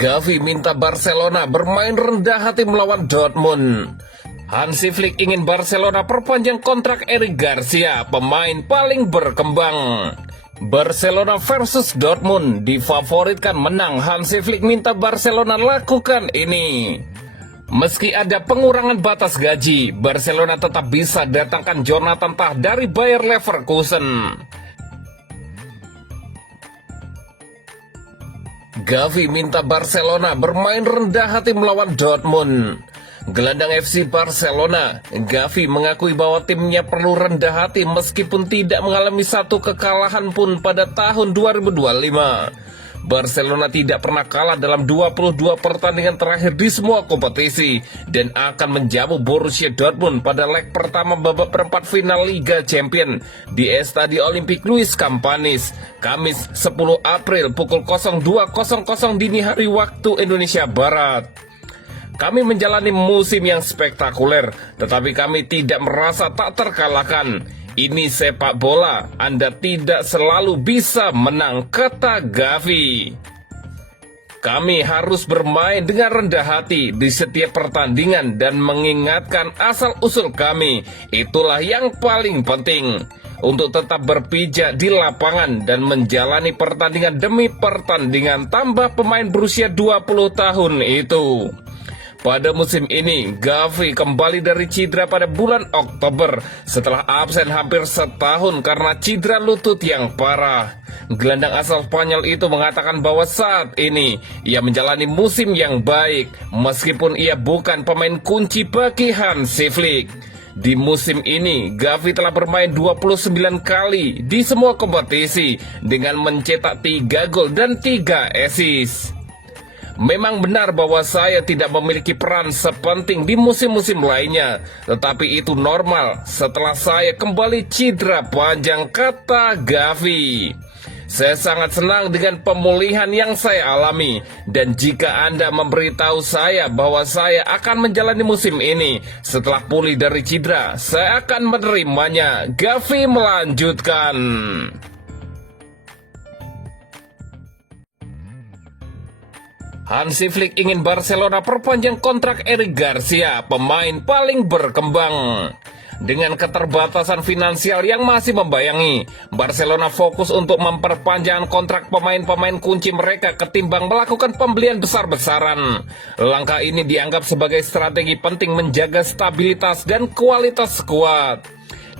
Gavi minta Barcelona bermain rendah hati melawan Dortmund. Hansi Flick ingin Barcelona perpanjang kontrak Eric Garcia, pemain paling berkembang. Barcelona versus Dortmund difavoritkan menang. Hansi Flick minta Barcelona lakukan ini. Meski ada pengurangan batas gaji, Barcelona tetap bisa datangkan Jonathan Tah dari Bayer Leverkusen. Gavi minta Barcelona bermain rendah hati melawan Dortmund. Gelandang FC Barcelona, Gavi mengakui bahwa timnya perlu rendah hati meskipun tidak mengalami satu kekalahan pun pada tahun 2025. Barcelona tidak pernah kalah dalam 22 pertandingan terakhir di semua kompetisi dan akan menjamu Borussia Dortmund pada leg pertama babak perempat final Liga Champions di Estadio Olympique Luis Campanis, Kamis 10 April pukul 02.00 dini hari waktu Indonesia Barat. Kami menjalani musim yang spektakuler, tetapi kami tidak merasa tak terkalahkan. Ini sepak bola, Anda tidak selalu bisa menang, kata Gavi. Kami harus bermain dengan rendah hati di setiap pertandingan dan mengingatkan asal-usul kami. Itulah yang paling penting. Untuk tetap berpijak di lapangan dan menjalani pertandingan demi pertandingan, tambah pemain berusia 20 tahun itu. Pada musim ini, Gavi kembali dari cedera pada bulan Oktober setelah absen hampir setahun karena cedera lutut yang parah. Gelandang asal Spanyol itu mengatakan bahwa saat ini ia menjalani musim yang baik meskipun ia bukan pemain kunci bagi Hansi Flick. Di musim ini, Gavi telah bermain 29 kali di semua kompetisi dengan mencetak 3 gol dan 3 assist. Memang benar bahwa saya tidak memiliki peran sepenting di musim-musim lainnya, tetapi itu normal setelah saya kembali cedera panjang, kata Gavi. Saya sangat senang dengan pemulihan yang saya alami, dan jika Anda memberitahu saya bahwa saya akan menjalani musim ini setelah pulih dari cedera, saya akan menerimanya, Gavi melanjutkan. Hansi Flick ingin Barcelona perpanjang kontrak Eric Garcia, pemain paling berkembang. Dengan keterbatasan finansial yang masih membayangi, Barcelona fokus untuk memperpanjang kontrak pemain-pemain kunci mereka ketimbang melakukan pembelian besar-besaran. Langkah ini dianggap sebagai strategi penting menjaga stabilitas dan kualitas skuad.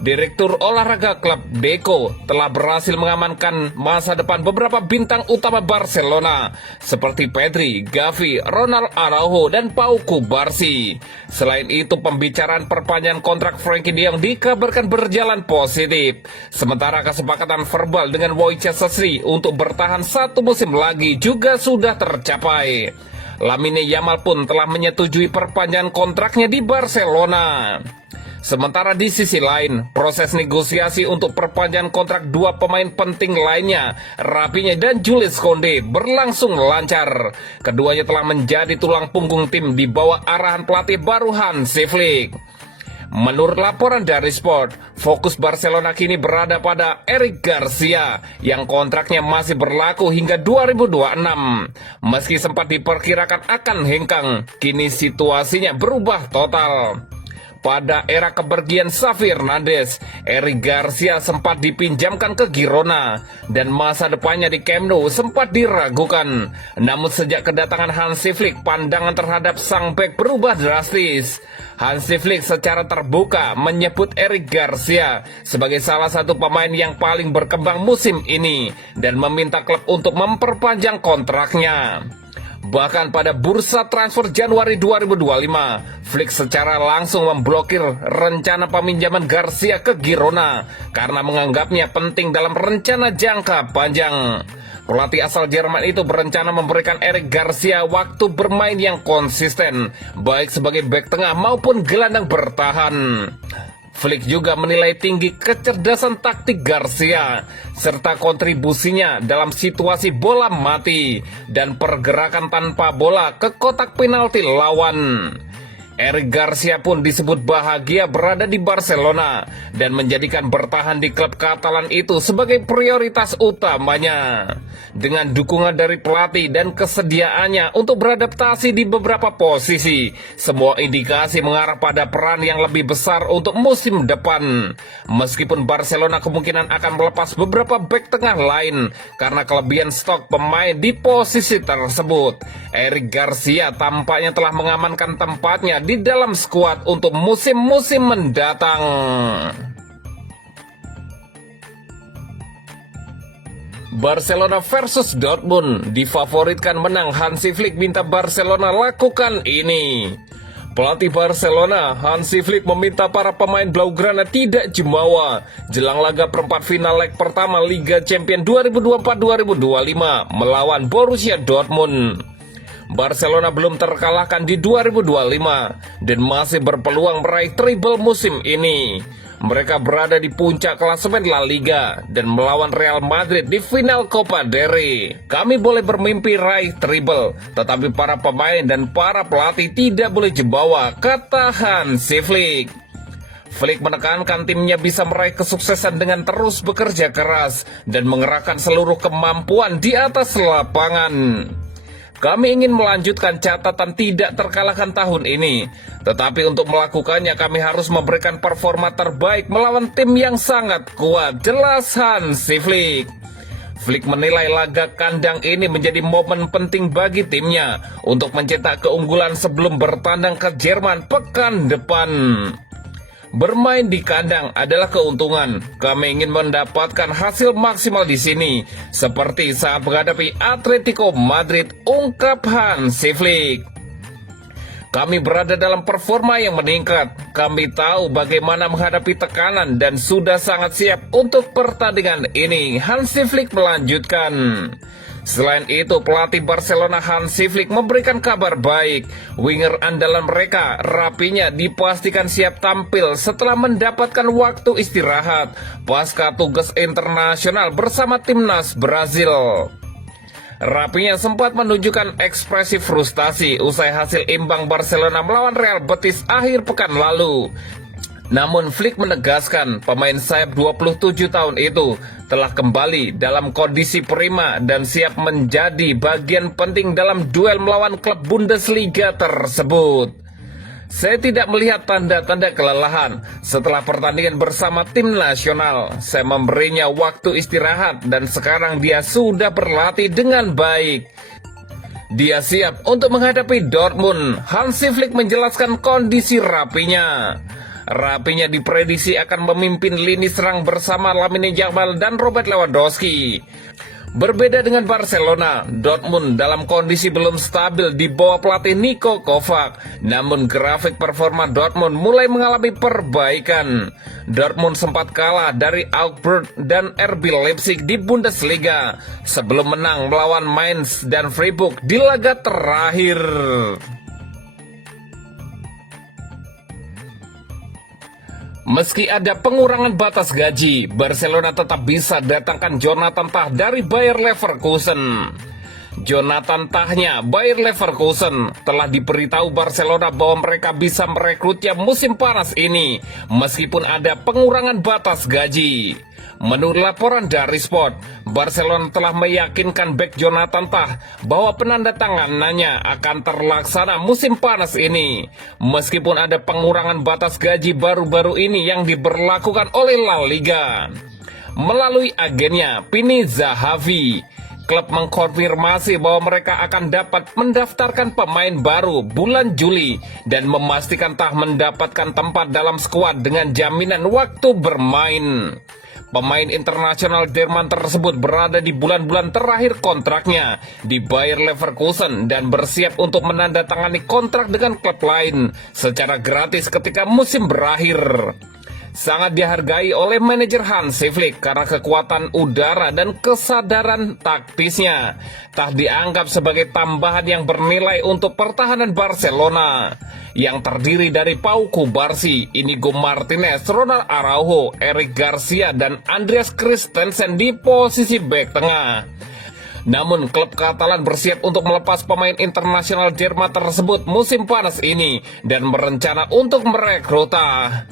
Direktur olahraga klub Deco telah berhasil mengamankan masa depan beberapa bintang utama Barcelona seperti Pedri, Gavi, Ronald Araujo, dan Pau Cubarsí. Selain itu, pembicaraan perpanjangan kontrak Frenkie de Jong dikabarkan berjalan positif. Sementara kesepakatan verbal dengan Wojciech Szczesny untuk bertahan satu musim lagi juga sudah tercapai. Lamine Yamal pun telah menyetujui perpanjangan kontraknya di Barcelona. Sementara di sisi lain, proses negosiasi untuk perpanjangan kontrak dua pemain penting lainnya, Rafinha dan Jules Koundé, berlangsung lancar. Keduanya telah menjadi tulang punggung tim di bawah arahan pelatih baru Hansi Flick. Menurut laporan dari Sport, fokus Barcelona kini berada pada Eric Garcia yang kontraknya masih berlaku hingga 2026. Meski sempat diperkirakan akan hengkang, kini situasinya berubah total. Pada era kepergian Xavi Hernandez, Eric Garcia sempat dipinjamkan ke Girona dan masa depannya di Camp Nou sempat diragukan. Namun sejak kedatangan Hansi Flick, pandangan terhadap sang bek berubah drastis. Hansi Flick secara terbuka menyebut Eric Garcia sebagai salah satu pemain yang paling berkembang musim ini dan meminta klub untuk memperpanjang kontraknya. Bahkan pada bursa transfer Januari 2025, Flick secara langsung memblokir rencana peminjaman Garcia ke Girona karena menganggapnya penting dalam rencana jangka panjang. Pelatih asal Jerman itu berencana memberikan Eric Garcia waktu bermain yang konsisten, baik sebagai bek tengah maupun gelandang bertahan. Flick juga menilai tinggi kecerdasan taktik Garcia serta kontribusinya dalam situasi bola mati dan pergerakan tanpa bola ke kotak penalti lawan. Eric Garcia pun disebut bahagia berada di Barcelona dan menjadikan bertahan di klub Katalan itu sebagai prioritas utamanya. Dengan dukungan dari pelatih dan kesediaannya untuk beradaptasi di beberapa posisi, semua indikasi mengarah pada peran yang lebih besar untuk musim depan. Meskipun Barcelona kemungkinan akan melepas beberapa bek tengah lain karena kelebihan stok pemain di posisi tersebut, Eric Garcia tampaknya telah mengamankan tempatnya di dalam skuad untuk musim-musim mendatang. Barcelona versus Dortmund, difavoritkan menang. Hansi Flick minta Barcelona lakukan ini. Pelatih Barcelona, Hansi Flick, meminta para pemain Blaugrana tidak jumawa jelang laga perempat final leg pertama Liga Champions 2024-2025 melawan Borussia Dortmund. Barcelona belum terkalahkan di 2025 dan masih berpeluang meraih treble musim ini. Mereka berada di puncak klasemen La Liga dan melawan Real Madrid di final Copa del Rey. Kami boleh bermimpi raih treble, tetapi para pemain dan para pelatih tidak boleh jumawa, kata Hansi Flick. Flick menekankan timnya bisa meraih kesuksesan dengan terus bekerja keras dan mengerahkan seluruh kemampuan di atas lapangan. Kami ingin melanjutkan catatan tidak terkalahkan tahun ini, tetapi untuk melakukannya kami harus memberikan performa terbaik melawan tim yang sangat kuat, jelas Hansi Flick. Flick menilai laga kandang ini menjadi momen penting bagi timnya untuk mencetak keunggulan sebelum bertandang ke Jerman pekan depan. Bermain di kandang adalah keuntungan. Kami ingin mendapatkan hasil maksimal di sini, seperti saat menghadapi Atletico Madrid, ungkap Hansi Flick. Kami berada dalam performa yang meningkat. Kami tahu bagaimana menghadapi tekanan dan sudah sangat siap untuk pertandingan ini, Hansi Flick melanjutkan. Selain itu, pelatih Barcelona Hansi Flick memberikan kabar baik. Winger andalan mereka, Rafinha, dipastikan siap tampil setelah mendapatkan waktu istirahat pasca tugas internasional bersama timnas Brazil. Rafinha sempat menunjukkan ekspresi frustasi usai hasil imbang Barcelona melawan Real Betis akhir pekan lalu. Namun Flick menegaskan pemain sayap 27 tahun itu telah kembali dalam kondisi prima dan siap menjadi bagian penting dalam duel melawan klub Bundesliga tersebut. Saya tidak melihat tanda-tanda kelelahan setelah pertandingan bersama tim nasional. Saya memberinya waktu istirahat dan sekarang dia sudah berlatih dengan baik. Dia siap untuk menghadapi Dortmund. Hansi Flick menjelaskan kondisi Rafinha. Rafinha diprediksi akan memimpin lini serang bersama Lamine Yamal dan Robert Lewandowski. Berbeda dengan Barcelona, Dortmund dalam kondisi belum stabil di bawah pelatih Niko Kovac. Namun grafik performa Dortmund mulai mengalami perbaikan. Dortmund sempat kalah dari Augsburg dan RB Leipzig di Bundesliga sebelum menang melawan Mainz dan Freiburg di laga terakhir. Meski ada pengurangan batas gaji, Barcelona tetap bisa datangkan Jonathan Tah dari Bayer Leverkusen. Jonathan Tahnya Bayer Leverkusen telah diberitahu Barcelona bahwa mereka bisa merekrutnya musim panas ini, meskipun ada pengurangan batas gaji. Menurut laporan dari Sport, Barcelona telah meyakinkan bek Jonathan Tah bahwa penandatanganannya akan terlaksana musim panas ini. Meskipun ada pengurangan batas gaji baru-baru ini yang diberlakukan oleh La Liga. Melalui agennya, Pini Zahavi, klub mengkonfirmasi bahwa mereka akan dapat mendaftarkan pemain baru bulan Juli dan memastikan Tah mendapatkan tempat dalam skuad dengan jaminan waktu bermain. Pemain internasional Jerman tersebut berada di bulan-bulan terakhir kontraknya di Bayer Leverkusen dan bersiap untuk menandatangani kontrak dengan klub lain secara gratis ketika musim berakhir. Sangat dihargai oleh manajer Hansi Flick karena kekuatan udara dan kesadaran taktisnya. Tah dianggap sebagai tambahan yang bernilai untuk pertahanan Barcelona yang terdiri dari Pau Cubarsí, Inigo Martinez, Ronald Araujo, Eric Garcia, dan Andreas Christensen di posisi bek tengah. Namun klub Katalan bersiap untuk melepas pemain internasional Jerman tersebut musim panas ini dan berencana untuk merekrutnya.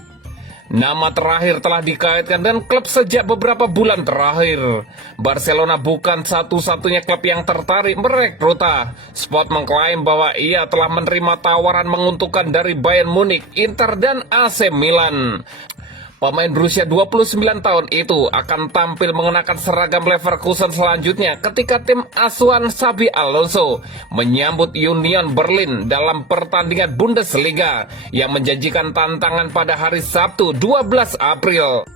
Nama terakhir telah dikaitkan dengan klub sejak beberapa bulan terakhir. Barcelona bukan satu-satunya klub yang tertarik merekrutnya. Sport mengklaim bahwa ia telah menerima tawaran menguntungkan dari Bayern Munich, Inter, dan AC Milan. Pemain berusia 29 tahun itu akan tampil mengenakan seragam Leverkusen selanjutnya ketika tim asuhan Xabi Alonso menyambut Union Berlin dalam pertandingan Bundesliga yang menjanjikan tantangan pada hari Sabtu 12 April.